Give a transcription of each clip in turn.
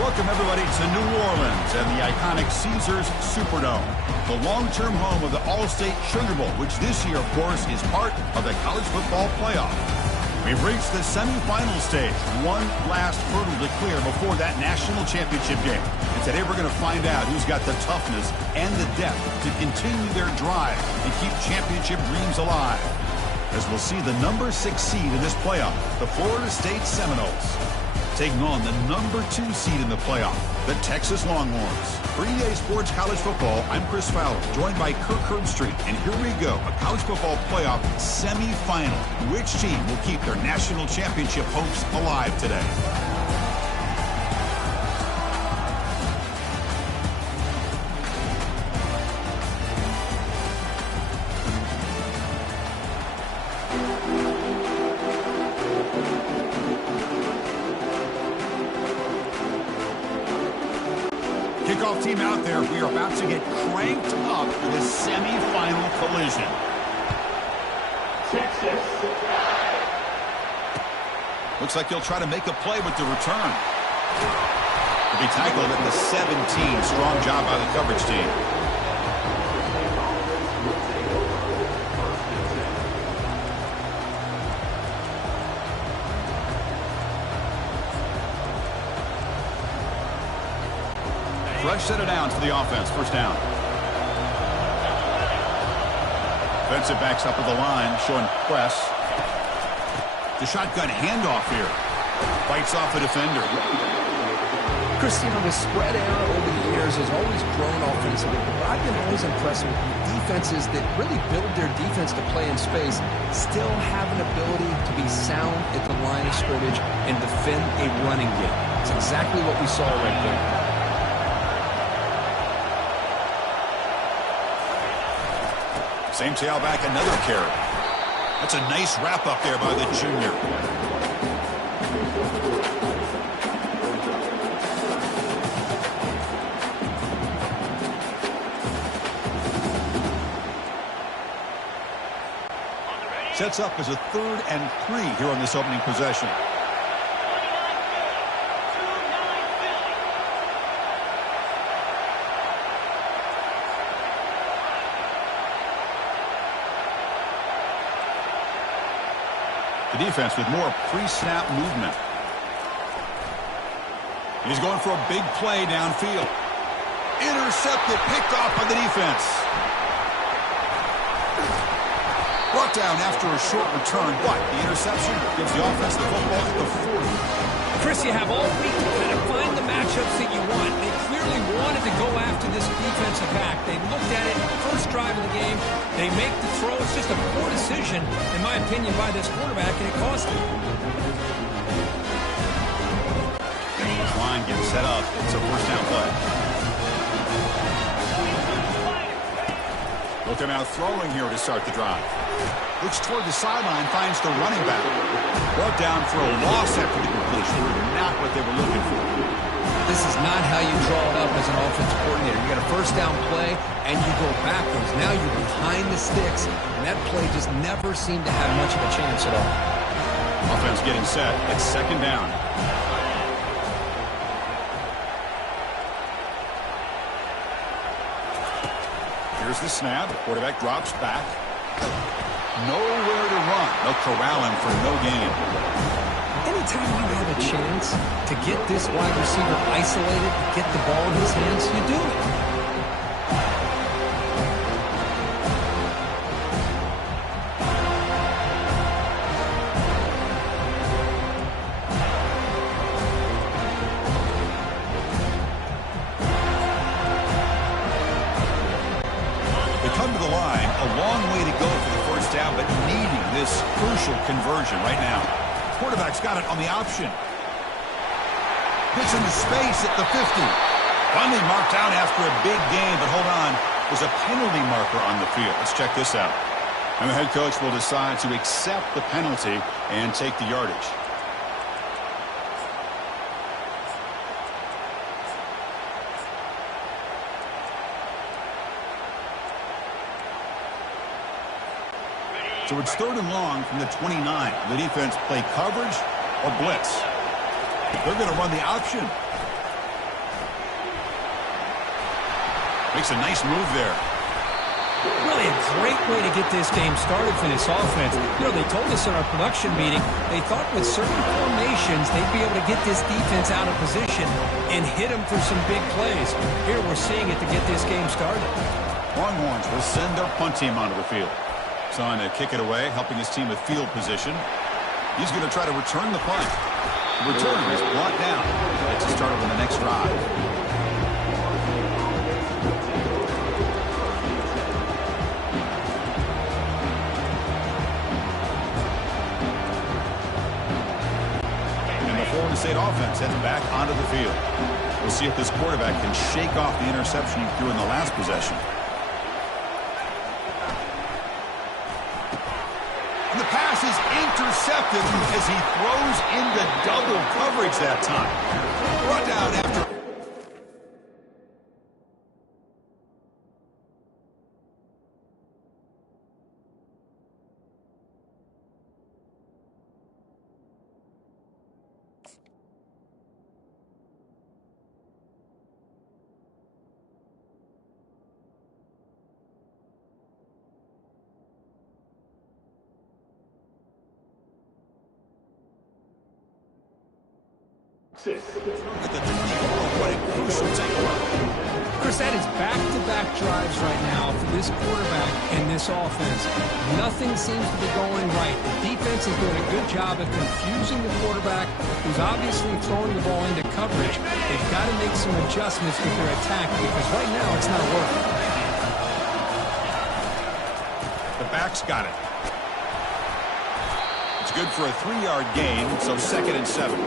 Welcome, everybody, to New Orleans and the iconic Caesars Superdome, the long-term home of the All-State Sugar Bowl, which this year, of course, is part of the college football playoff. We've reached the semifinal stage, one last hurdle to clear before that national championship game. And today we're going to find out who's got the toughness and the depth to continue their drive and keep championship dreams alive. As we'll see the number 6 seed in this playoff, the Florida State Seminoles, taking on the number 2 seed in the playoff, the Texas Longhorns. For EA Sports College Football, I'm Chris Fowler, joined by Kirk Herbstreit. And here we go, a college football playoff semifinal. Which team will keep their national championship hopes alive today? Kickoff team out there. We are about to get cranked up for the semifinal collision. Texas. Looks like he'll try to make a play with the return. He'll be tackled at the 17. Strong job by the coverage team. Fresh set of downs for the offense. First down. Defensive backs up at the line, showing press. The shotgun handoff here. Fights off a defender. Chris, the spread era over the years has always grown offensively, but I've been always impressed with defenses that really build their defense to play in space, still have an ability to be sound at the line of scrimmage and defend a running game. It's exactly what we saw right there. Same tailback, another carry. That's a nice wrap up there by the junior. Sets up as a 3rd and 3 here on this opening possession. The defense with more pre-snap movement. He's going for a big play downfield. Intercepted, picked off by the defense. Brought down after a short return, but the interception gives the offense the football at the 40. Chris, you have all week to kind of find the matchups that you want. They clearly wanted to go after this defensive back. They looked at it first drive of the game. They make the throw. It's just a poor decision, in my opinion, by this quarterback, and it cost them. Line gets set up. It's a first down play. Look at him out throwing here to start the drive. Looks toward the sideline, finds the running back. Brought down for a loss after the completion. Not what they were looking for. This is not how you draw it up as an offensive coordinator. You got a first down play, and you go backwards. Now you're behind the sticks, and that play just never seemed to have much of a chance at all. Offense getting set. It's 2nd down. Here's the snap. Quarterback drops back. Nowhere to run. They'll corral him for no gain. Anytime you have a chance to get this wide receiver isolated, get the ball in his hands, you do it. They come to the line, a long way to go for the first down, but needing this crucial conversion right now. Quarterback's got it on the option. Gets into space at the 50. Finally marked out after a big gain, but hold on. There's a penalty marker on the field. Let's check this out. And the head coach will decide to accept the penalty and take the yardage. So it's 3rd and long from the 29. The defense play coverage or blitz. They're going to run the option. Makes a nice move there. Really a great way to get this game started for this offense. You know, they told us in our production meeting they thought with certain formations they'd be able to get this defense out of position and hit them for some big plays. Here we're seeing it to get this game started. Longhorns will send their punt team onto the field. Trying to kick it away, helping his team with field position. He's going to try to return the punt. The return is brought down. Let's start on the next drive. Florida State offense heads back onto the field. We'll see if this quarterback can shake off the interception he threw in the last possession. And the pass is intercepted as he throws into double coverage that time. Brought down after. What a crucial takeaway. Chris, that is back-to-back drives right now for this quarterback and this offense. Nothing seems to be going right. The defense is doing a good job of confusing the quarterback, who's obviously throwing the ball into coverage. They've got to make some adjustments with their attack because right now it's not working. The back's got it. It's good for a 3-yard gain, so 2nd and 7.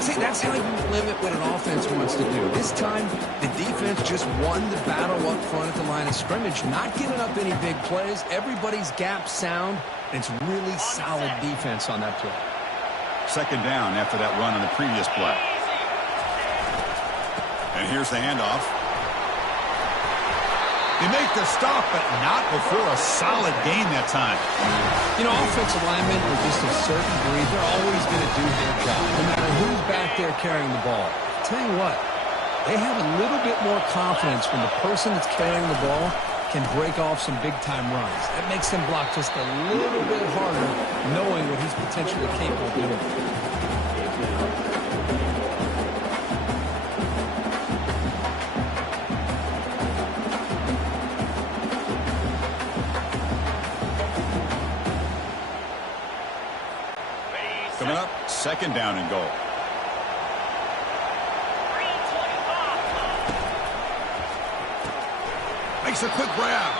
See, that's how you limit what an offense wants to do. This time, the defense just won the battle up front at the line of scrimmage, not giving up any big plays. Everybody's gap sound. It's really solid defense on that play. 2nd down after that run on the previous play. And here's the handoff. They make the stop, but not before a solid gain that time. You know, offensive linemen are just a certain breed. They're always going to do their job, no matter who's back there carrying the ball. I'll tell you what, they have a little bit more confidence when the person that's carrying the ball can break off some big-time runs. That makes them block just a little bit harder, knowing what he's potentially capable of doing. Coming up, 2nd down and goal. Makes a quick grab.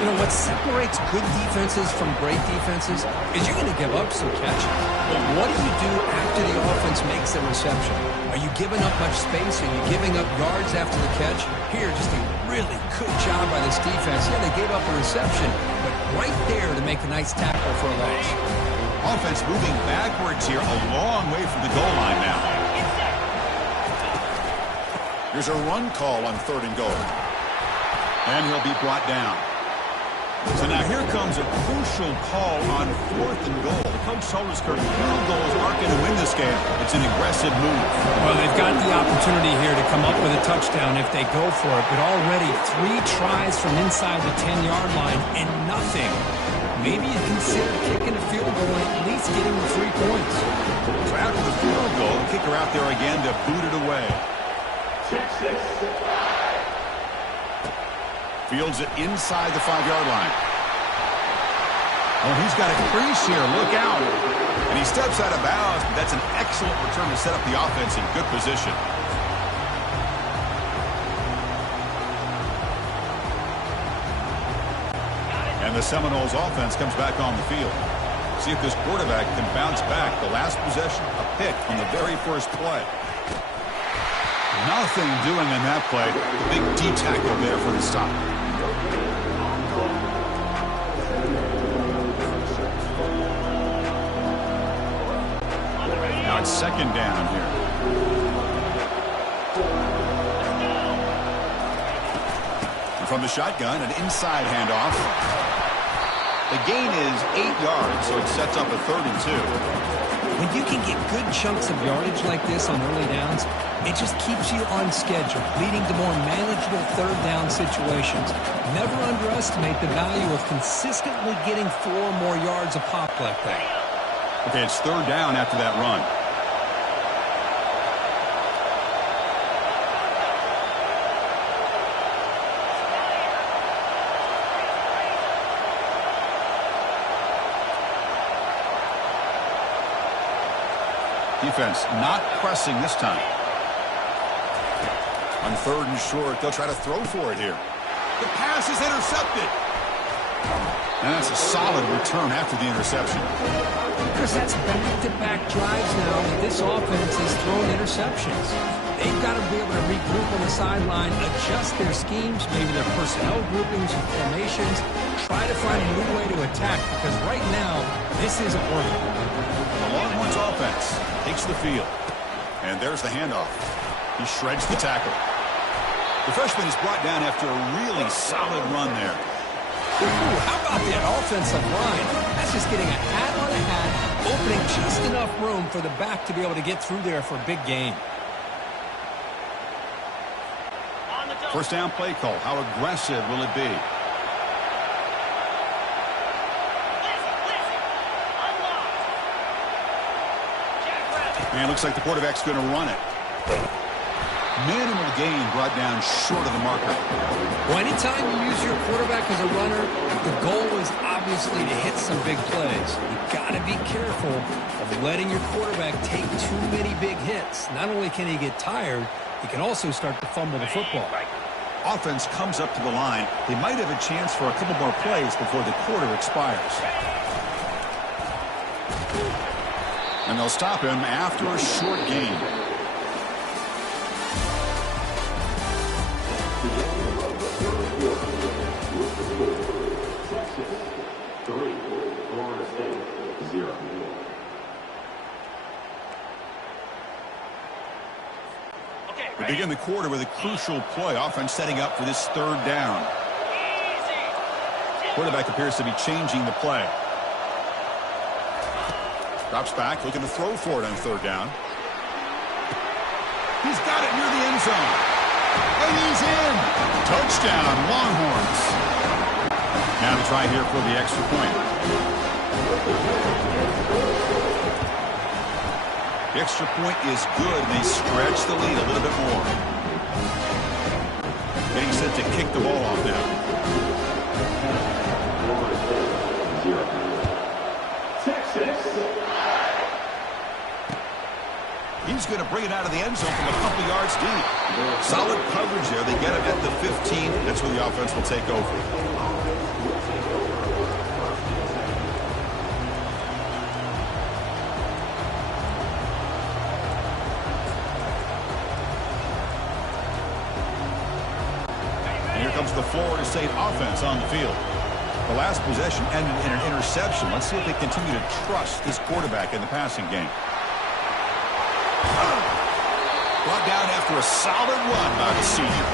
You know, what separates good defenses from great defenses is you're going to give up some catches. But what do you do after the offense makes the reception? Are you giving up much space? Are you giving up yards after the catch? Here, just a really good job by this defense. Yeah, they gave up a reception, but right there to make a nice tackle for a loss. Offense moving backwards here, a long way from the goal line now. Here's a run call on 3rd and goal. And he'll be brought down. So now here comes a crucial call on 4th and goal. The coach told us field goals aren't going to win this game. It's an aggressive move. Well, they've got the opportunity here to come up with a touchdown if they go for it. But already 3 tries from inside the 10-yard line and nothing. Maybe you consider kicking a field goal and at least getting the 3 points. So after the field goal, kicker out there again to boot it away. Fields it inside the 5-yard line. Oh, he's got a crease here. Look out. And he steps out of bounds, but that's an excellent return to set up the offense in good position. And the Seminoles offense comes back on the field. See if this quarterback can bounce back. The last possession, a pick on the very first play. Nothing doing in that play. The big D tackle there for the stop. Now it's 2nd down here. And from the shotgun, an inside handoff. The gain is 8 yards, so it sets up a 3rd and 2. When you can get good chunks of yardage like this on early downs, it just keeps you on schedule, leading to more manageable third down situations. Never underestimate the value of consistently getting 4 or more yards a pop like that. Okay, it's third down after that run. Defense not pressing this time. On third and short, they'll try to throw for it here. The pass is intercepted. And that's a solid return after the interception. Chris, that's back-to-back drives now that this offense has thrown interceptions. They've got to be able to regroup on the sideline, adjust their schemes, maybe their personnel groupings and formations, try to find a new way to attack, because right now, this isn't working. The Longhorns offense takes the field. And there's the handoff. He shreds the tackle. The freshman is brought down after a really solid run there. Ooh, how about that offensive line? That's just getting a hat on a hat, opening just enough room for the back to be able to get through there for a big gain. First down play call. How aggressive will it be? And it looks like the quarterback's going to run it. Minimal gain brought down short of the marker. Well, anytime you use your quarterback as a runner, the goal is obviously to hit some big plays. You've got to be careful of letting your quarterback take too many big hits. Not only can he get tired, he can also start to fumble the football. Offense comes up to the line. They might have a chance for a couple more plays before the quarter expires. And they'll stop him after a short gain. We begin the quarter with a crucial play. Offense setting up for this third down. Quarterback appears to be changing the play. Drops back, looking to throw for it on third down. He's got it near the end zone. And he's in. Touchdown, Longhorns. Now to try here for the extra point. The extra point is good, and they stretch the lead a little bit more. Getting set to kick the ball off now. He's going to bring it out of the end zone from a couple yards deep. Solid coverage there. They get it at the 15. That's where the offense will take over. The Florida State offense on the field. The last possession ended in an interception. Let's see if they continue to trust this quarterback in the passing game. Brought down after a solid run by the senior.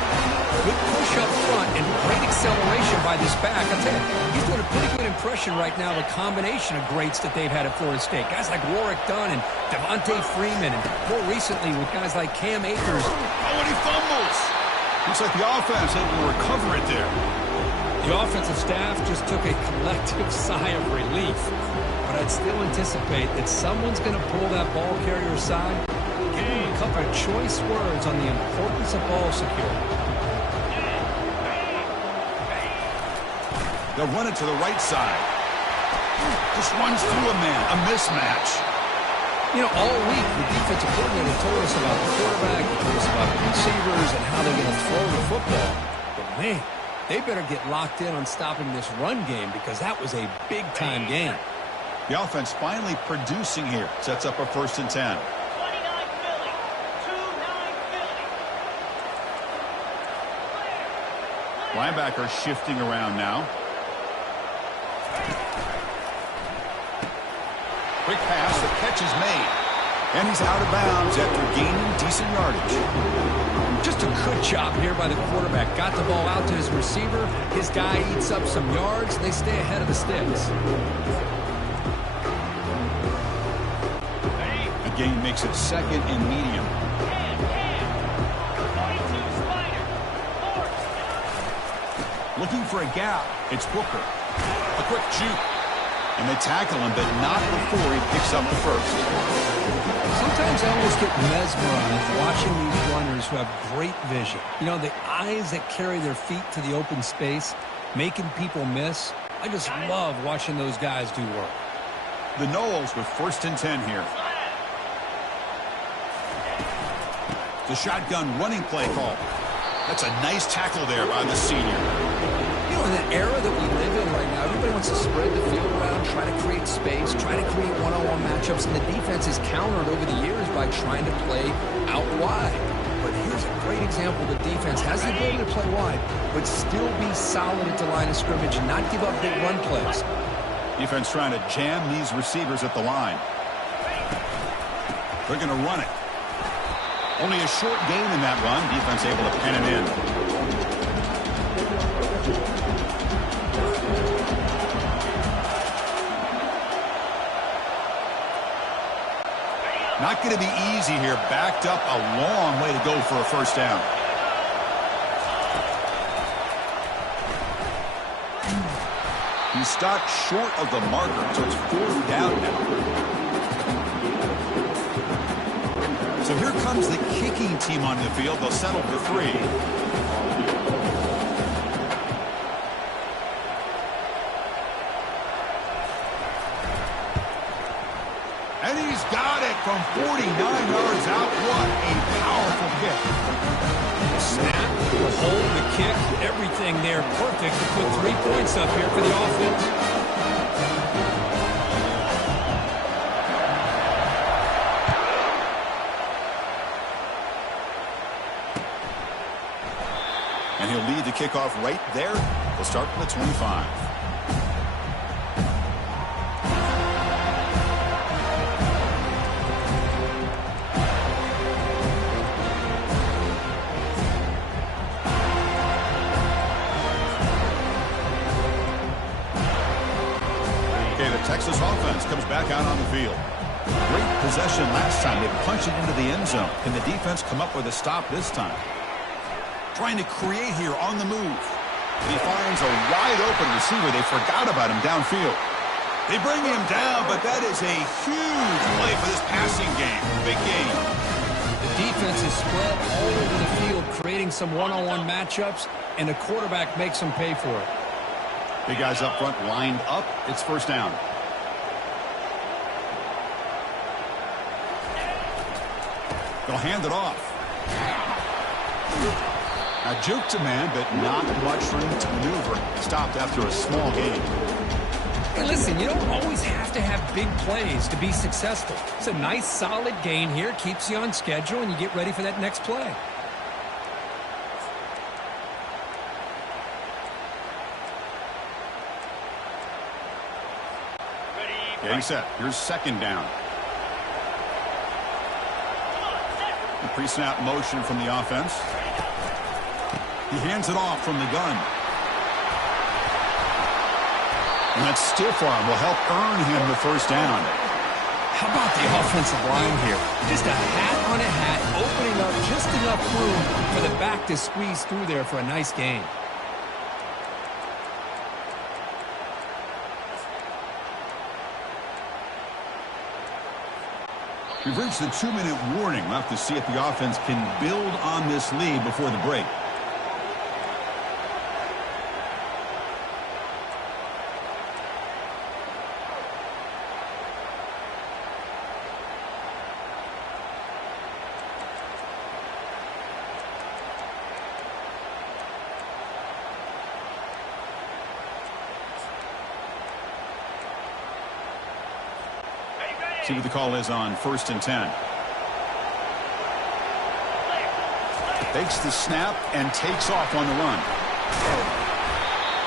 Good push up front and great acceleration by this back. I tell you, he's doing a pretty good impression right now, the combination of greats that they've had at Florida State. Guys like Warwick Dunn and Devontae Freeman, and more recently with guys like Cam Akers. Oh, and he fumbles. Looks like the offense able to recover it there. The offensive staff just took a collective sigh of relief. But I'd still anticipate that someone's going to pull that ball carrier aside, give him a couple of choice words on the importance of ball security. They'll run it to the right side. Just runs through a man. A mismatch. You know, all week, the defensive coordinator told us about the quarterback, he told us about the receivers and how they're going to throw the football. But, man, they better get locked in on stopping this run game because that was a big-time game. The offense finally producing here. Sets up a 1st and 10. 29 Philly. 2-9 Philly. Linebacker shifting around now. Quick pass, the catch is made. And he's out of bounds after gaining decent yardage. Just a good job here by the quarterback. Got the ball out to his receiver. His guy eats up some yards. They stay ahead of the sticks. gain makes it second and medium. Looking for a gap. It's Booker. A quick shoot. And they tackle him, but not before he picks up the first. Sometimes I almost get mesmerized watching these runners who have great vision. You know, the eyes that carry their feet to the open space, making people miss. I just love watching those guys do work. The Noles with 1st and 10 here. The shotgun running play call. That's a nice tackle there by the senior. You know, in the era that we live in right now, everybody wants to spread the field around, try to create space, try to create one-on-one matchups, and the defense is countered over the years by trying to play out wide. But here's a great example. The defense has the ability to play wide, but still be solid at the line of scrimmage and not give up big run plays. Defense trying to jam these receivers at the line. They're going to run it. Only a short gain in that run. Defense able to pin it in. Not going to be easy here. Backed up a long way to go for a first down. He's stopped short of the marker, so it's 4th down now. So here comes the kicking team on the field. They'll settle for 3. And he's got it from 49 yards out. What a powerful kick. Snap, the hold, the kick, everything there perfect to put 3 points up here for the offense. And he'll lead the kickoff right there. They'll start from the 25. Okay, the Texas offense comes back out on the field. Great possession last time. They punched it into the end zone. Can the defense come up with a stop this time? Trying to create here on the move. And he finds a wide-open receiver. They forgot about him downfield. They bring him down, but that is a huge play for this passing game. Big game. The defense is spread all over the field, creating some one-on-one matchups, and the quarterback makes them pay for it. Big guys up front lined up. It's first down. They'll hand it off. Now, juke to man, but not much room to maneuver. Stopped after a small gain. Hey, listen, you don't always have to have big plays to be successful. It's a nice, solid gain here. Keeps you on schedule, and you get ready for that next play. Getting set. Here's second down. The pre-snap motion from the offense. He hands it off from the gun. And that stiff arm will help earn him the first down. How about the offensive line here? Just a hat on a hat, opening up just enough room for the back to squeeze through there for a nice gain. We've reached the 2-minute warning. We'll have to see if the offense can build on this lead before the break. See what the call is on 1st and 10. Takes the snap and takes off on the run.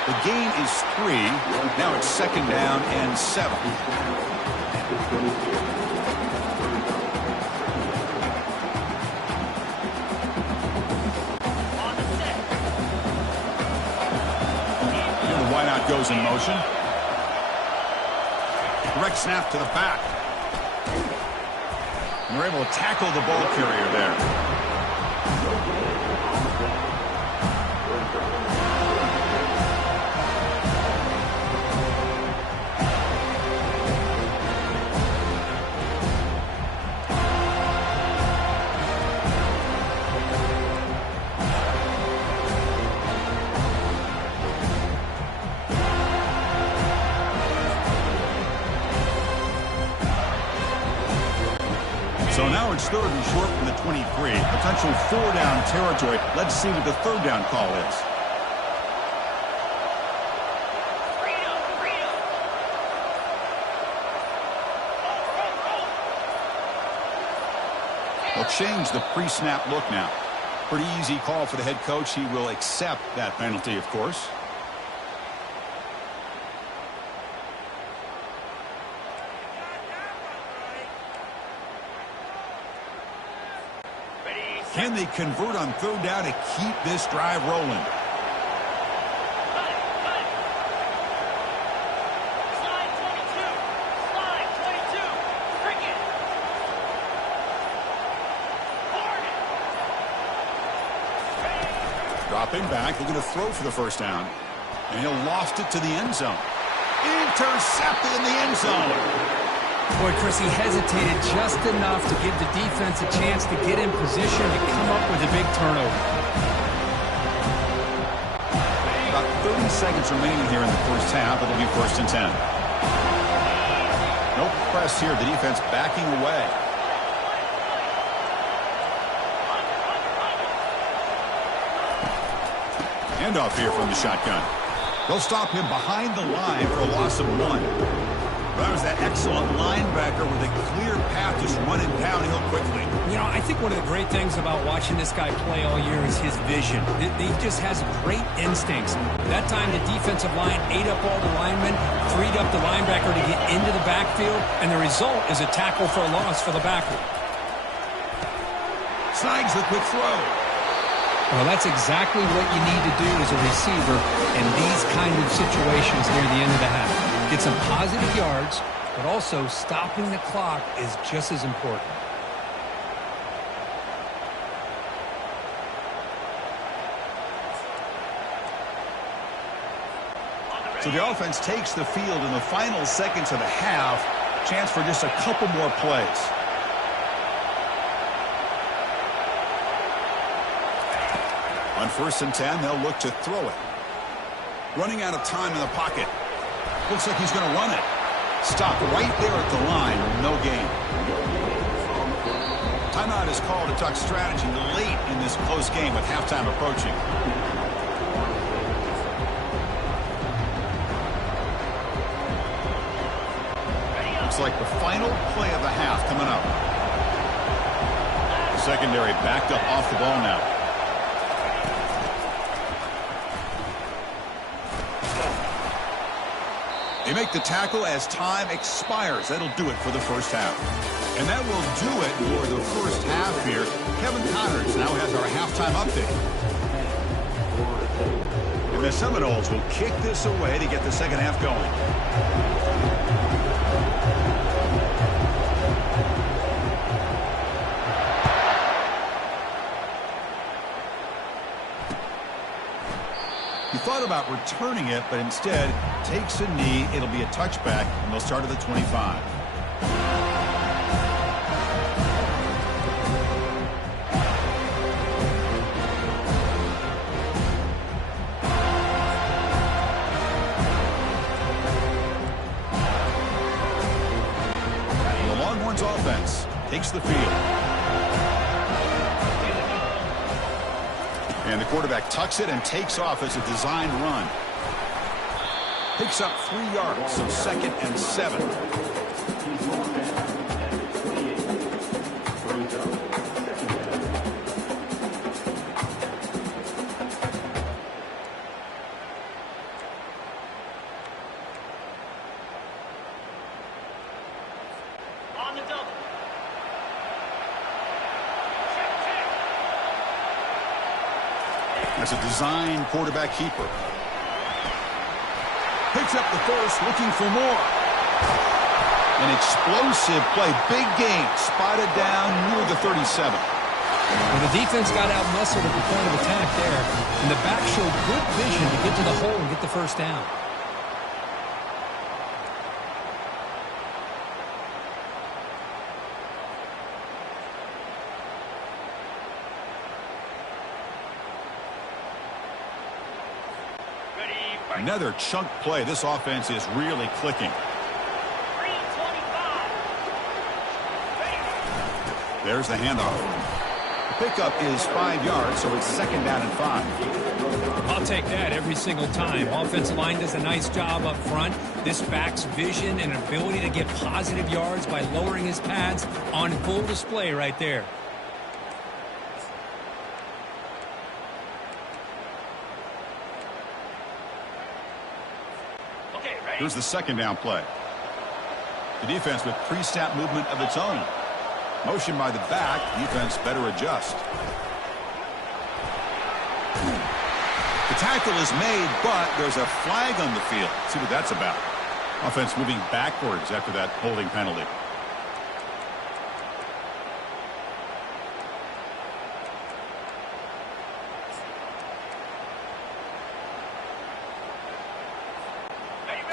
The gain is 3. Now it's second down and 7. The wideout goes in motion. Direct snap to the back. And they're able to tackle the ball carrier there. So now it's 3rd and short from the 23. Potential 4-down territory. Let's see what the 3rd down call is. They'll change the pre-snap look now. Pretty easy call for the head coach. He will accept that penalty, of course. Can they convert on 3rd down to keep this drive rolling? Slide 22. Cricket. Dropping back, looking to throw for the 1st down. And he'll loft it to the end zone. Intercepted in the end zone. Boy, Chris, he hesitated just enough to give the defense a chance to get in position to come up with a big turnover. About 30 seconds remaining here in the 1st half. It'll be 1st and 10. No press here. The defense backing away. Handoff here from the shotgun. They'll stop him behind the line for a loss of 1. That was that excellent linebacker with a clear path just running downhill quickly. You know, I think one of the great things about watching this guy play all year is his vision. He just has great instincts. That time, the defensive line ate up all the linemen, freed up the linebacker to get into the backfield, and the result is a tackle for a loss for the backer. Snags the quick throw. Well, that's exactly what you need to do as a receiver in these kind of situations near the end of the half. Get some positive yards, but also stopping the clock is just as important. So the offense takes the field in the final seconds of the half. Chance for just a couple more plays. On 1st and 10, they'll look to throw it. Running out of time in the pocket. Looks like he's going to run it. Stop right there at the line. No gain. Timeout is called to talk strategy late in this close game with halftime approaching. Looks like the final play of the half coming up. The secondary backed up off the ball now. They make the tackle as time expires. That'll do it for the 1st half. And that will do it for the 1st half here. Kevin Connors now has our halftime update. And the Seminoles will kick this away to get the 2nd half going. He thought about returning it, but instead takes a knee. It'll be a touchback, and they'll start at the 25. The Longhorns offense takes the field. And the quarterback tucks it and takes off as a designed run. Picks up 3 yards, so 2nd and 7. On the double. That's a design quarterback keeper. Picks up the 1st, looking for more. An explosive play. Big gain. Spotted down near the 37. Well, the defense got out-muscled at the point of attack there, and the back showed good vision to get to the hole and get the first down. Another chunk play. This offense is really clicking. 3:25. There's the handoff. The pickup is 5 yards, so it's 2nd down and 5. I'll take that every single time. Offensive line does a nice job up front. This back's vision and ability to get positive yards by lowering his pads on full display right there. Here's the 2nd down play. The defense with pre-snap movement of its own. Motion by the back. Defense better adjust. The tackle is made, but there's a flag on the field. See what that's about. Offense moving backwards after that holding penalty.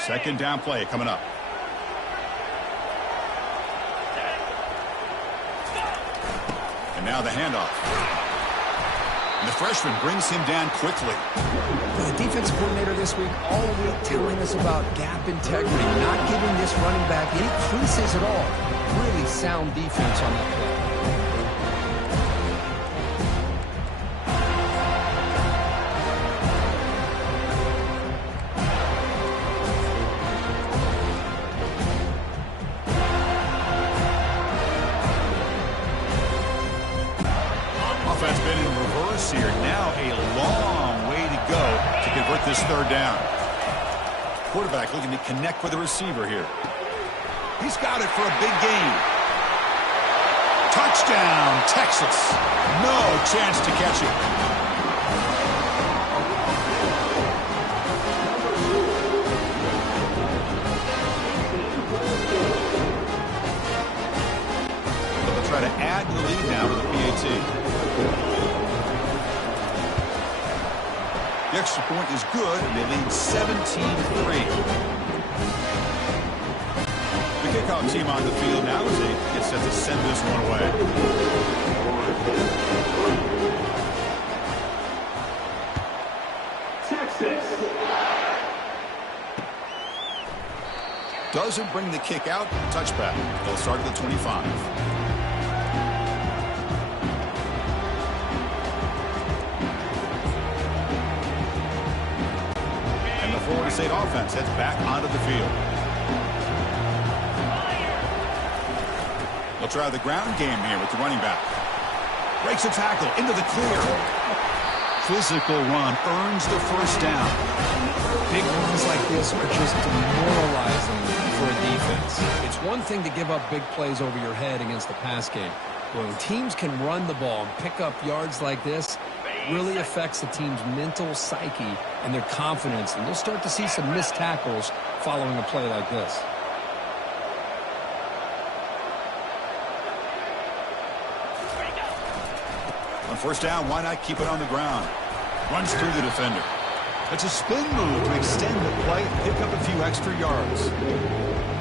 Second down play coming up. And now the handoff. And the freshman brings him down quickly. The defensive coordinator this week all week telling us about gap integrity, not giving this running back any creases at all. Really sound defense on that play. Here. Now a long way to go to convert this 3rd down. Quarterback looking to connect with the receiver here. He's got it for a big gain. Touchdown, Texas. No chance to catch it. They'll try to add to the lead now with a PAT. The extra point is good, and they lead 17-3. The kickoff team on the field now as they get set to send this one away. Texas. Doesn't bring the kick out. Touchback. They'll start at the 25. Florida State offense heads back onto the field. They'll try the ground game here with the running back. Breaks a tackle into the clear. Physical run earns the 1st down. Big runs like this are just demoralizing for a defense. It's one thing to give up big plays over your head against the pass game. When teams can run the ball and pick up yards like this, really affects the team's mental psyche and their confidence, and you'll start to see some missed tackles following a play like this. On 1st down, why not keep it on the ground? Runs through the defender. It's a spin move to extend the play and pick up a few extra yards.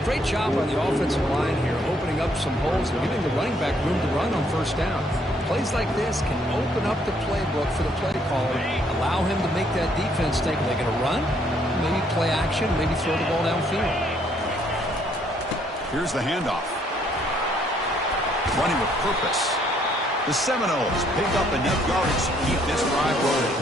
Great job on the offensive line here, opening up some holes and giving the running back room to run on 1st down. Plays like this can open up the playbook for the play caller, allow him to make that defense think, are they going to run? Maybe play action, maybe throw the ball downfield. Here's the handoff. Running with purpose. The Seminoles pick up enough yardage to keep this drive rolling.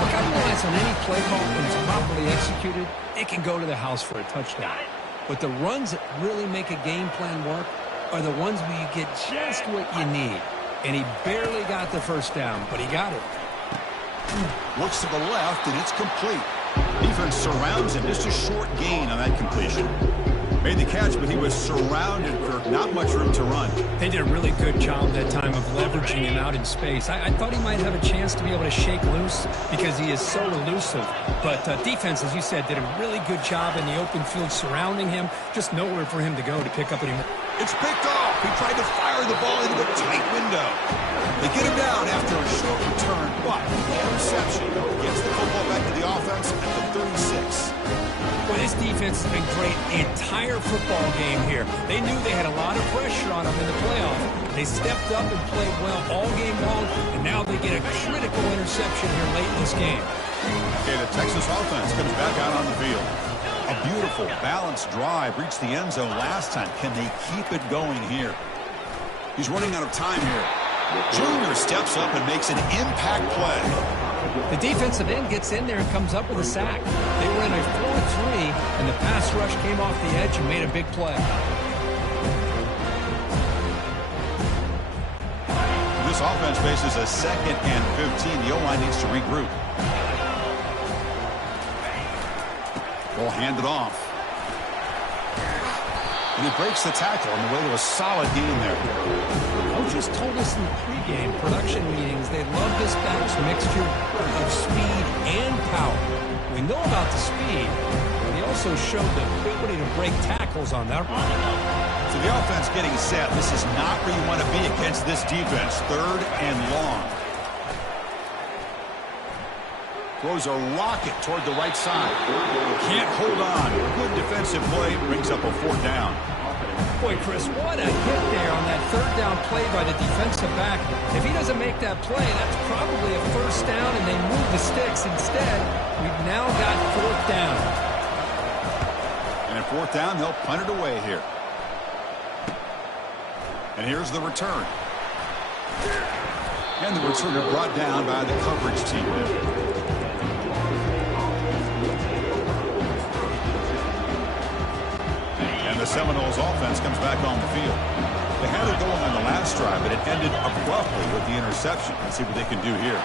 Look, I realize on any play call, when it's properly executed, it can go to the house for a touchdown. But the runs that really make a game plan work are the ones where you get just what you need. And he barely got the 1st down, but he got it. Looks to the left, and it's complete. Defense surrounds him. Just a short gain on that completion. Made the catch, but he was surrounded for not much room to run. They did a really good job that time of leveraging him out in space. I thought he might have a chance to be able to shake loose because he is so elusive. But defense, as you said, did a really good job in the open field surrounding him. Just nowhere for him to go to pick up anymore. It's picked off. He tried to fire the ball into a tight window. They get him down after a short return, but the interception gets the football back to the offense at the 36. Well, this defense has been great the entire football game here. They knew they had a lot of pressure on them in the playoff. They stepped up and played well all game long, and now they get a critical interception here late in this game. Okay, the Texas offense comes back out on the field. A beautiful, balanced drive reached the end zone last time. Can they keep it going here? He's running out of time here. Junior steps up and makes an impact play. The defensive end gets in there and comes up with a sack. They were in a 4-3, and the pass rush came off the edge and made a big play. This offense faces a 2nd and 15. The O-line needs to regroup. Ball handed off. And he breaks the tackle on the way to a solid gain there. Coaches told us in the pregame production meetings they love this back's mixture of speed and power. We know about the speed, but they also showed the ability to break tackles on that run. So the offense getting set. This is not where you want to be against this defense. 3rd and long. Throws a rocket toward the right side. Can't hold on. Good defensive play. Brings up a 4th down. Boy, Chris, what a hit there on that 3rd down play by the defensive back. If he doesn't make that play, that's probably a 1st down, and they move the sticks. Instead, we've now got 4th down. And at 4th down, they'll punt it away here. And here's the return. And the returner brought down by the coverage team. The Seminoles offense comes back on the field. They had it going on the last drive, but it ended abruptly with the interception. Let's see what they can do here.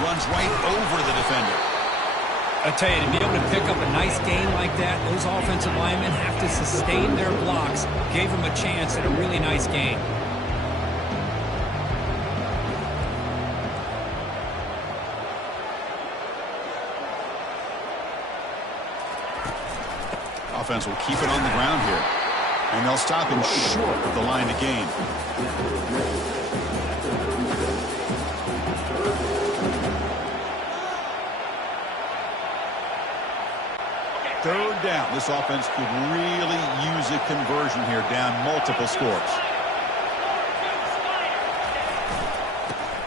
Runs right over the defender. I tell you, to be able to pick up a nice gain like that, those offensive linemen have to sustain their blocks. Gave them a chance at a really nice gain. Offense will keep it on the ground here. And they'll stop him short of the line to gain. Third down. This offense could really use a conversion here, down multiple scores.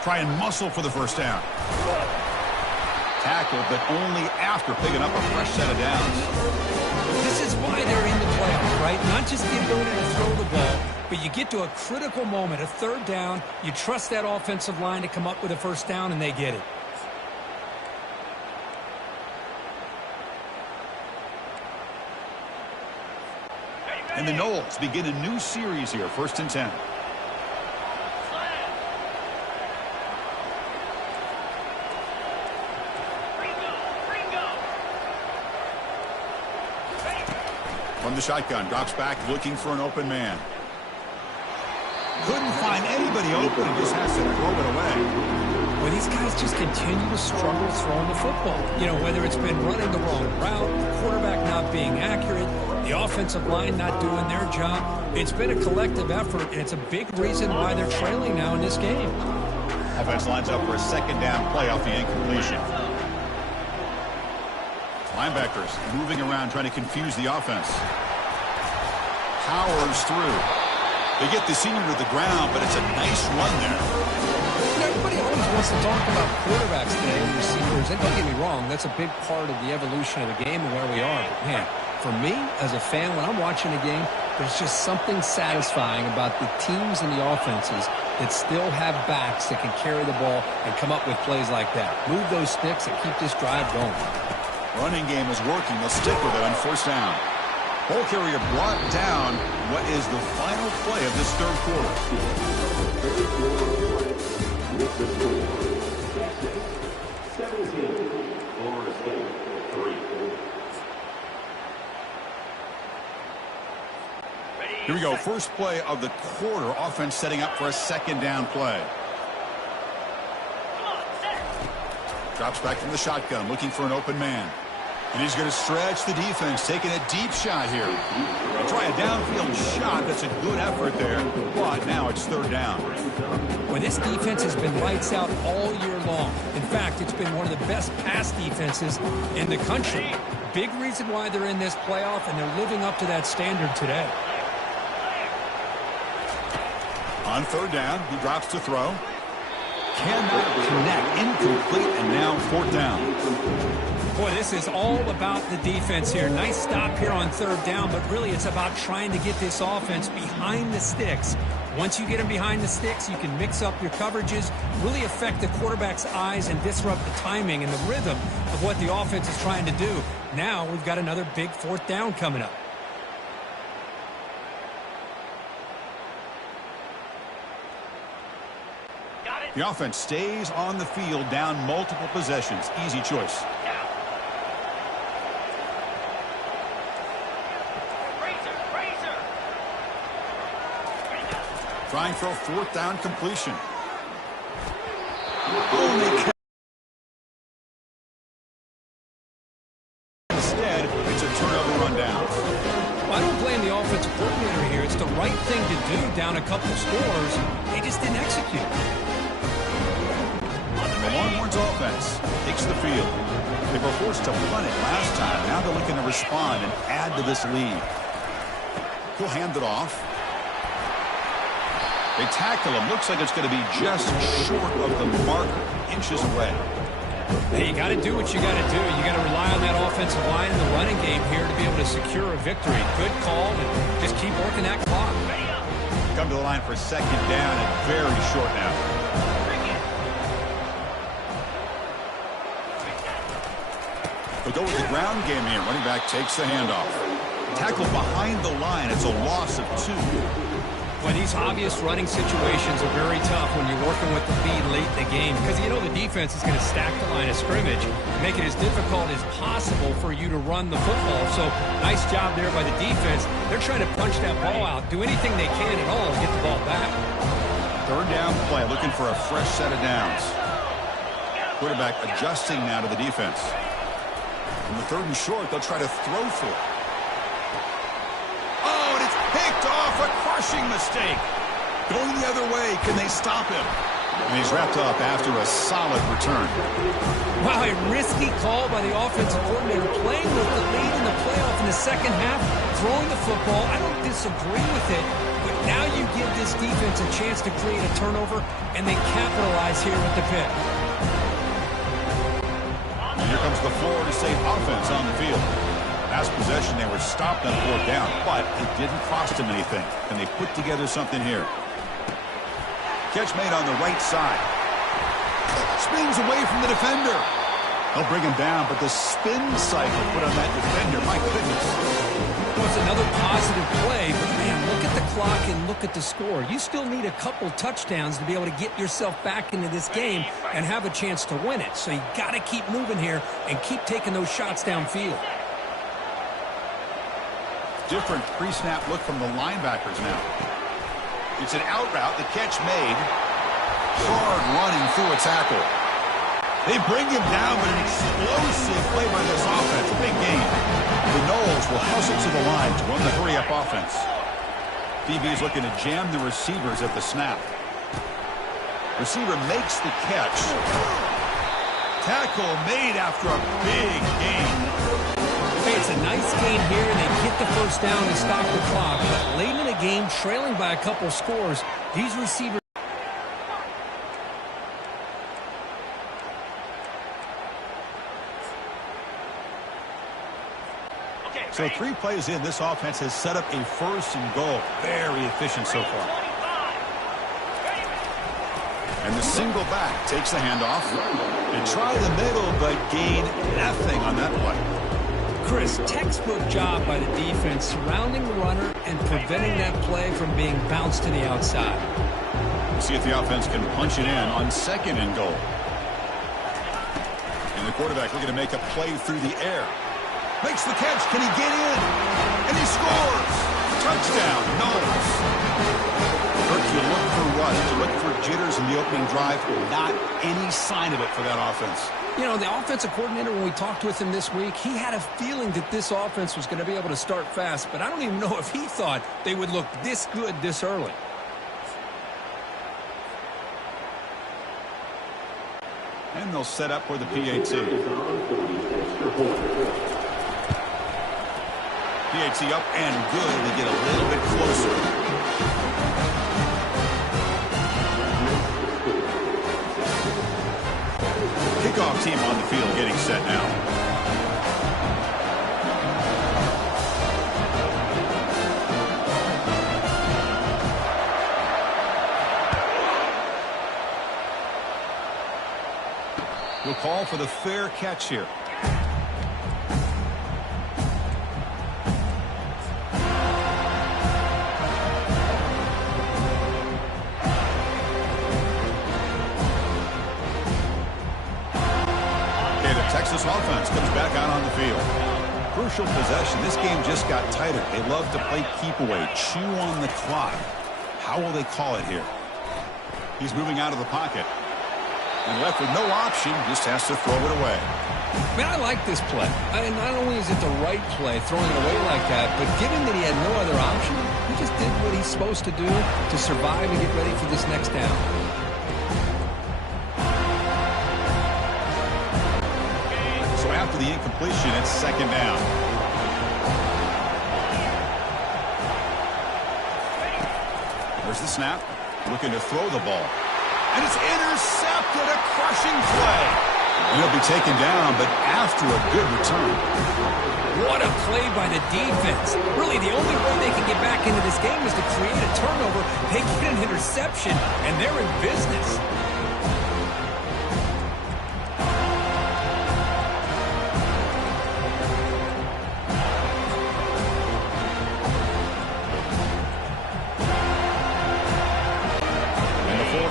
Try and muscle for the 1st down. Tackle, but only after picking up a fresh set of downs. This is why they're in the playoffs, right? Not just the ability to throw the ball, but you get to a critical moment, a 3rd down. You trust that offensive line to come up with a 1st down, and they get it. And the Noles begin a new series here, 1st and 10. From the shotgun, drops back, looking for an open man. Couldn't find anybody open, and just has to throw it away. Well, these guys just continue to struggle throwing the football. You know, whether it's been running the wrong route, the quarterback not being accurate, the offensive line not doing their job. It's been a collective effort, and it's a big reason why they're trailing now in this game. Offense lines up for a 2nd down play off the incompletion. Linebackers moving around, trying to confuse the offense. Powers through. They get the senior to the ground, but it's a nice run there. Everybody always wants to talk about quarterbacks today and receivers, and don't get me wrong, that's a big part of the evolution of the game and where we are. But man, for me, as a fan, when I'm watching a game, there's just something satisfying about the teams and the offenses that still have backs that can carry the ball and come up with plays like that. Move those sticks and keep this drive going. Running game is working. They'll stick with it on 1st down. Ball carrier brought down. What is the final play of this 3rd quarter? Here we go. First play of the quarter. Offense setting up for a second down play. Come on, set. Drops back from the shotgun, looking for an open man. And he's going to stretch the defense, taking a deep shot here. Try a downfield shot. That's a good effort there. But now it's third down. Well, this defense has been lights out all year long. In fact, it's been one of the best pass defenses in the country. Big reason why they're in this playoff, and they're living up to that standard today. On third down, he drops to throw. Cannot connect. Incomplete, and now fourth down. Boy, this is all about the defense here. Nice stop here on third down, but really it's about trying to get this offense behind the sticks. Once you get them behind the sticks, you can mix up your coverages, really affect the quarterback's eyes and disrupt the timing and the rhythm of what the offense is trying to do. Now we've got another big fourth down coming up. Got it. The offense stays on the field, down multiple possessions. Easy choice. Trying for a fourth down completion. Instead, it's a turnover run down. Well, I don't blame the offensive coordinator here. It's the right thing to do down a couple scores. They just didn't execute. The Longhorns offense takes the field. They were forced to punt it last time. Now they're looking to respond and add to this lead. He'll hand it off. They tackle him. Looks like it's going to be just short of the marker, inches away. Hey, you got to do what you got to do. You got to rely on that offensive line in the running game here to be able to secure a victory. Good call, and just keep working that clock. Come to the line for second down and very short now. They'll go with the ground game here. Running back takes the handoff. Tackle behind the line. It's a loss of 2. Well, these obvious running situations are very tough when you're working with the lead late in the game because you know the defense is going to stack the line of scrimmage, make it as difficult as possible for you to run the football. So nice job there by the defense. They're trying to punch that ball out, do anything they can at all to get the ball back. Third down play, looking for a fresh set of downs. Quarterback adjusting now to the defense. In the third and short, they'll try to throw for it. Oh, and it's picked off. A crushing mistake. Going the other way. Can they stop him? And he's wrapped up after a solid return. Wow, a risky call by the offensive coordinator, playing with the lead in the playoff in the second half, throwing the football. I don't disagree with it, but now you give this defense a chance to create a turnover, and they capitalize here with the pick. And here comes the Florida State offense on the field. Last possession, they were stopped on fourth down, but it didn't cost them anything, and they put together something here. Catch made on the right side. Spins away from the defender. They'll bring him down, but the spin cycle put on that defender, my goodness. Well, it's another positive play, but man, look at the clock and look at the score. You still need a couple touchdowns to be able to get yourself back into this game and have a chance to win it. So you got to keep moving here and keep taking those shots downfield. Different pre-snap look from the linebackers now. It's an out route. The catch made. Hard running through a tackle. They bring him down, but an explosive play by this offense. A big game. The Noles will hustle to the line to run the hurry-up offense. DB is looking to jam the receivers at the snap. Receiver makes the catch. Tackle made after a big gain. It's a nice gain here, and they get the first down to stop the clock. But late in the game, trailing by a couple scores, these receivers. So 3 plays in, this offense has set up a first and goal. Very efficient so far. And the single back takes the handoff. They try the middle, but gain nothing on that play. Chris, textbook job by the defense surrounding the runner and preventing that play from being bounced to the outside. We'll see if the offense can punch it in on second and goal. And the quarterback looking to make a play through the air. Makes the catch. Can he get in? And he scores. Touchdown, Knowles. Kirk, you look for rust, you look for jitters in the opening drive. Not any sign of it for that offense. You know, the offensive coordinator, when we talked with him this week, he had a feeling that this offense was going to be able to start fast, but I don't even know if he thought they would look this good this early. And they'll set up for the PAT. PAT up and good. They get a little bit closer. Kickoff team on the field getting set now. We'll call for the fair catch here. Texas offense comes back out on the field. Crucial possession. This game just got tighter. They love to play keep away, chew on the clock. How will they call it here? He's moving out of the pocket. And left with no option, just has to throw it away. Man, I like this play. Not only is it the right play, throwing it away like that, but given that he had no other option, he just did what he's supposed to do to survive and get ready for this next down. After the incompletion, it's second down. There's the snap. Looking to throw the ball. And it's intercepted. A crushing play. And he'll be taken down, but after a good return. What a play by the defense. Really, the only way they can get back into this game is to create a turnover. They get an interception, and they're in business.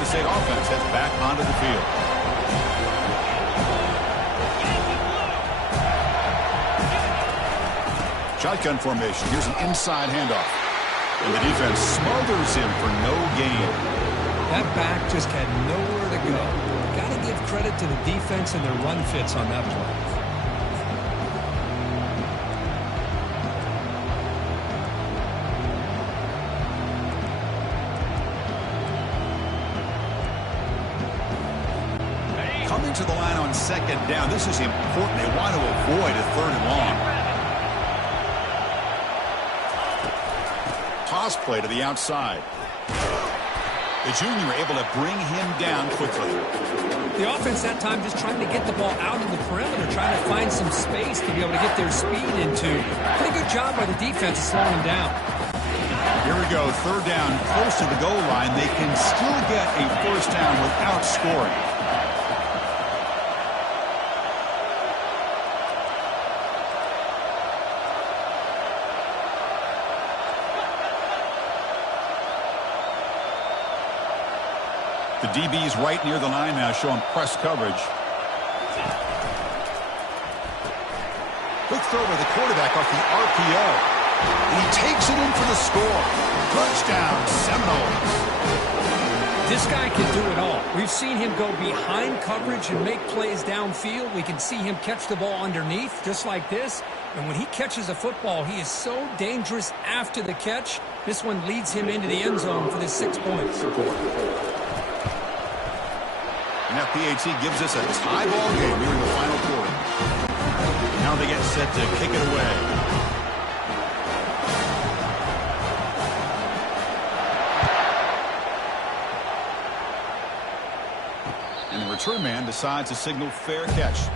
State offense heads back onto the field. Shotgun formation. Here's an inside handoff. And the defense smothers him for no gain. That back just had nowhere to go. Got to give credit to the defense and their run fits on that play. To the line on second down. This is important. They want to avoid a third and long. Toss play to the outside. The junior able to bring him down quickly. The offense that time just trying to get the ball out of the perimeter, trying to find some space to be able to get their speed into. Pretty good job by the defense slowing him down. Here we go. Third down, close to the goal line. They can still get a first down without scoring. The DB's right near the line now, showing press coverage. Quick throw by the quarterback off the RPO. And he takes it in for the score. Touchdown, Seminoles. This guy can do it all. We've seen him go behind coverage and make plays downfield. We can see him catch the ball underneath, just like this. And when he catches a football, he is so dangerous after the catch. This one leads him into the end zone for this 6 points. And that PAT gives us a tie ball game here in the final quarter. Now they get set to kick it away. And the return man decides to signal fair catch.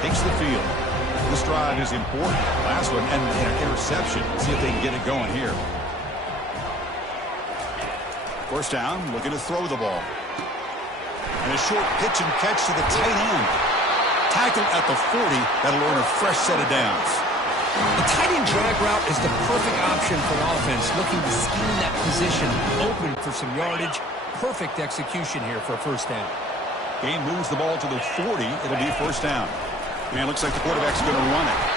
Takes the field. This drive is important. Last one, and an interception. Let's see if they can get it going here. First down, looking to throw the ball. And a short pitch and catch to the tight end. Tackled at the 40. That'll earn a fresh set of downs. The tight end drag route is the perfect option for an offense looking to scheme that position open for some yardage. Perfect execution here for a first down. Game moves the ball to the 40. It'll be first down. And it looks like the quarterback's going to run it.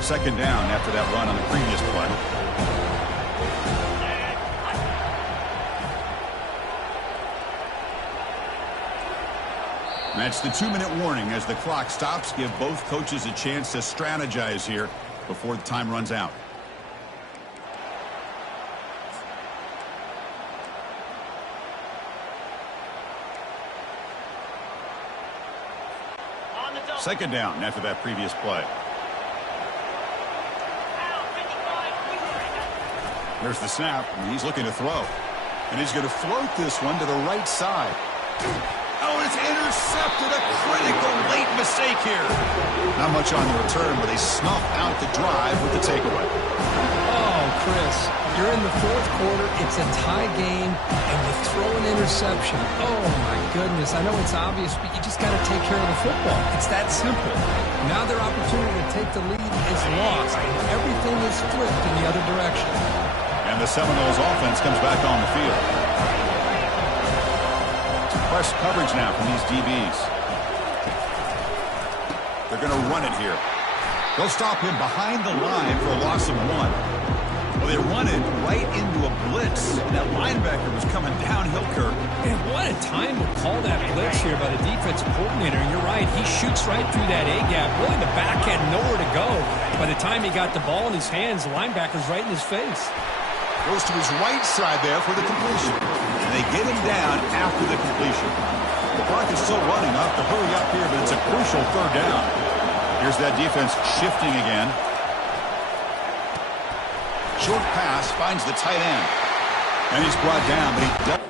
Second down after that run on the previous play. That's the 2-minute warning as the clock stops. Give both coaches a chance to strategize here before the time runs out. Second down after that previous play. There's the snap, and he's looking to throw. And he's going to float this one to the right side. Oh, it's intercepted. A critical late mistake here. Not much on the return, but they snuff out the drive with the takeaway. Oh, Chris, you're in the fourth quarter. It's a tie game, and you throw an interception. Oh, my goodness. I know it's obvious, but you just got to take care of the football. It's that simple. Now their opportunity to take the lead is lost, and everything is flipped in the other direction. And the Seminoles offense comes back on the field. Press coverage now from these DBs. They're going to run it here. They'll stop him behind the line for a loss of 1. Well, they run it right into a blitz. That linebacker was coming downhill, Kirk. Man, what a time to call that blitz here by the defensive coordinator. And you're right, he shoots right through that A-gap. Really, the back had nowhere to go. By the time he got the ball in his hands, the linebacker's right in his face. Goes to his right side there for the completion. And they get him down after the completion. The clock is still running. I'll have to hurry up here, but it's a crucial third down. Here's that defense shifting again. Short pass finds the tight end. And he's brought down, but he does.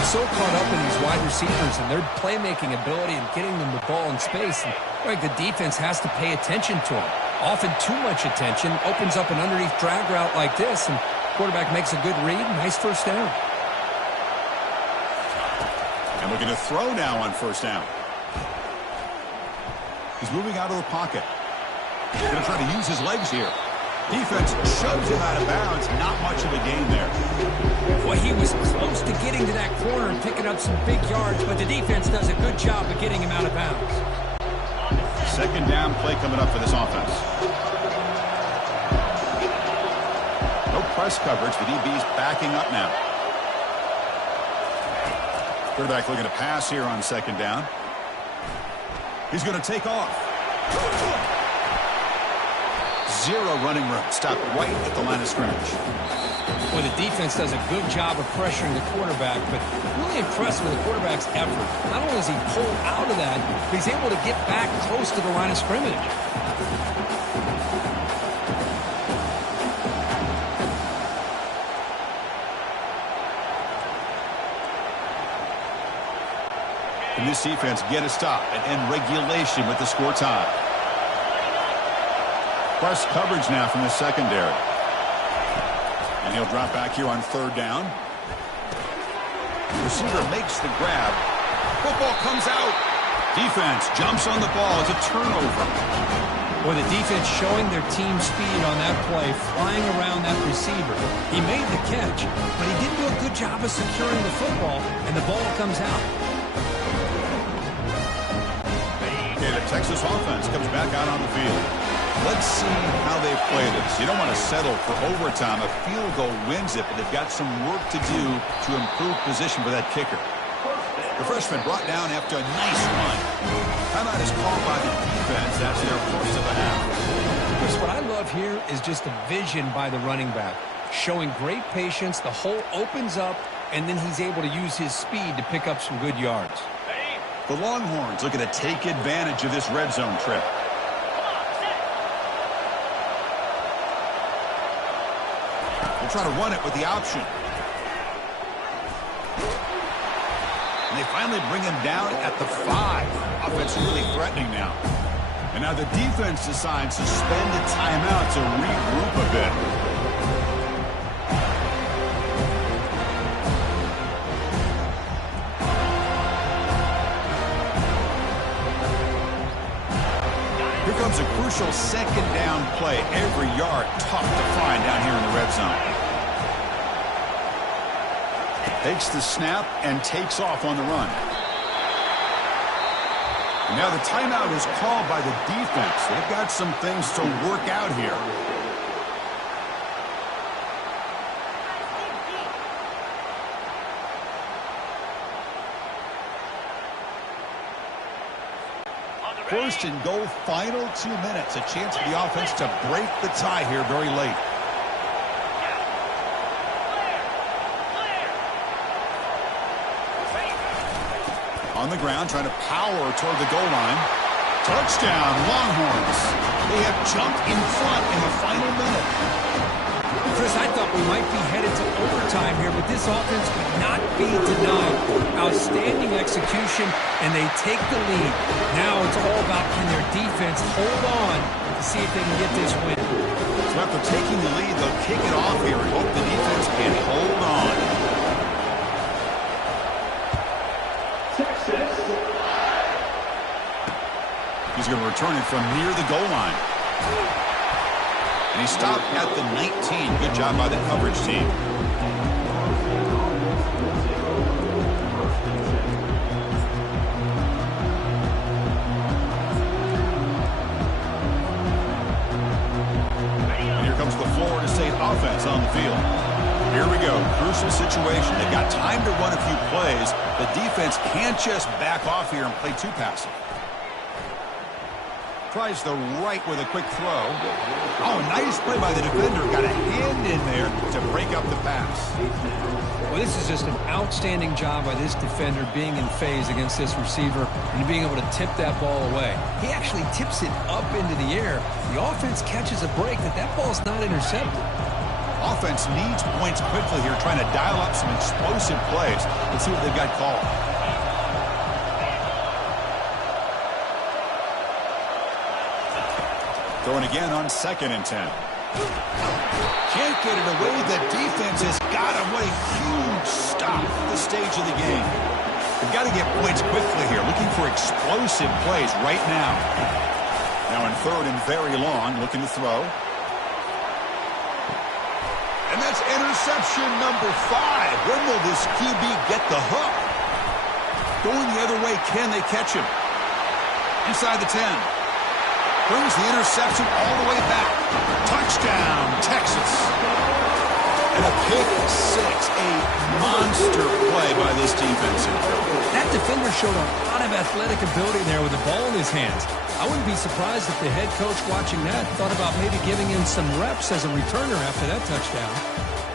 So caught up in these wide receivers and their playmaking ability and getting them the ball in space. And like the defense has to pay attention to them. Often too much attention opens up an underneath drag route like this, and quarterback makes a good read. Nice first down. And looking to throw now on first down. He's moving out of the pocket. He's going to try to use his legs here. Defense shoves him out of bounds. Not much of a gain there. Well, he was close to getting to that corner and picking up some big yards, but the defense does a good job of getting him out of bounds. Second down play coming up for this offense. No press coverage. The DB's backing up now. Quarterback looking to pass here on second down. He's going to take off. Zero running room. Stopped right at the line of scrimmage. Well, the defense does a good job of pressuring the quarterback, but really impressed with the quarterback's effort. Not only does he pull out of that, but he's able to get back close to the line of scrimmage. Can this defense get a stop and end regulation with the score tie? Press coverage now from the secondary. And he'll drop back here on third down. Receiver makes the grab. Football comes out. Defense jumps on the ball. It's a turnover. Well, the defense showing their team speed on that play, flying around that receiver. He made the catch, but he didn't do a good job of securing the football, and the ball comes out. Okay, the Texas offense comes back out on the field. Let's see how they play this. You don't want to settle for overtime. A field goal wins it, but they've got some work to do to improve position for that kicker. The freshman brought down after a nice run. Timeout is called by the defense. That's their first of the half. Chris, what I love here is just the vision by the running back. showing great patience. The hole opens up, and then he's able to use his speed to pick up some good yards. The Longhorns looking to take advantage of this red zone trip. They'll try to run it with the option. And they finally bring him down at the 5. Offense really threatening now. And now the defense decides to spend a timeout to regroup a bit. Here comes a crucial second down play. Every yard tough to find down here in the red zone. Takes the snap and takes off on the run. And now the timeout is called by the defense. They've got some things to work out here. First and goal, final 2 minutes. A chance for the offense to break the tie here very late. On the ground, trying to power toward the goal line. Touchdown, Longhorns. They have jumped in front in the final minute. Chris, I thought we might be headed to overtime here, but this offense could not be denied. Outstanding execution, and they take the lead. Now it's all about can their defense hold on to see if they can get this win. So after taking the lead, they'll kick it off here and hope the defense can hold on. He's going to return it from near the goal line. And he stopped at the 19. Good job by the coverage team. And here comes the Florida State offense on the field. Here we go. Crucial situation. They've got time to run a few plays. The defense can't just back off here and play too passive. Tries the right with a quick throw. Oh, nice play by the defender. Got a hand in there to break up the pass. Well, this is just an outstanding job by this defender being in phase against this receiver and being able to tip that ball away. He actually tips it up into the air. The offense catches a break that ball's not intercepted. Offense needs points quickly here, trying to dial up some explosive plays. Let's see what they've got called. Throwing again on 2nd and 10. Can't get it away. The defense has got him. What a huge stop at this stage of the game. They've got to get points quickly here. Looking for explosive plays right now. Now in 3rd and very long, looking to throw. And that's interception number 5. When will this QB get the hook? Going the other way, can they catch him? Inside the 10. Brings the interception all the way back. Touchdown, Texas. And a pick 6, a monster play by this defensive group. That defender showed a lot of athletic ability there with the ball in his hands. I wouldn't be surprised if the head coach watching that thought about maybe giving him some reps as a returner after that touchdown.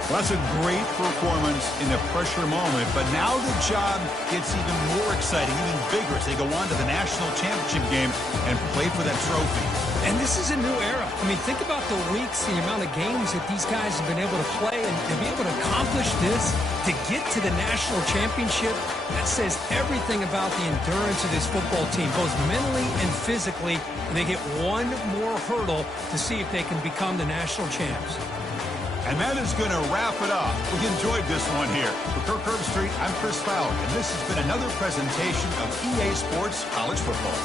Well, that's a great performance in a pressure moment, but now the job gets even more exciting, even bigger as they go on to the national championship game and play for that trophy. And this is a new era. I mean, think about the weeks, the amount of games that these guys have been able to play, and to be able to accomplish this, to get to the national championship, that says everything about the endurance of this football team, both mentally and physically, and they get one more hurdle to see if they can become the national champs. And that is going to wrap it up. We enjoyed this one here. For Kirk Herbstreit, I'm Chris Fowler, and this has been another presentation of EA Sports College Football.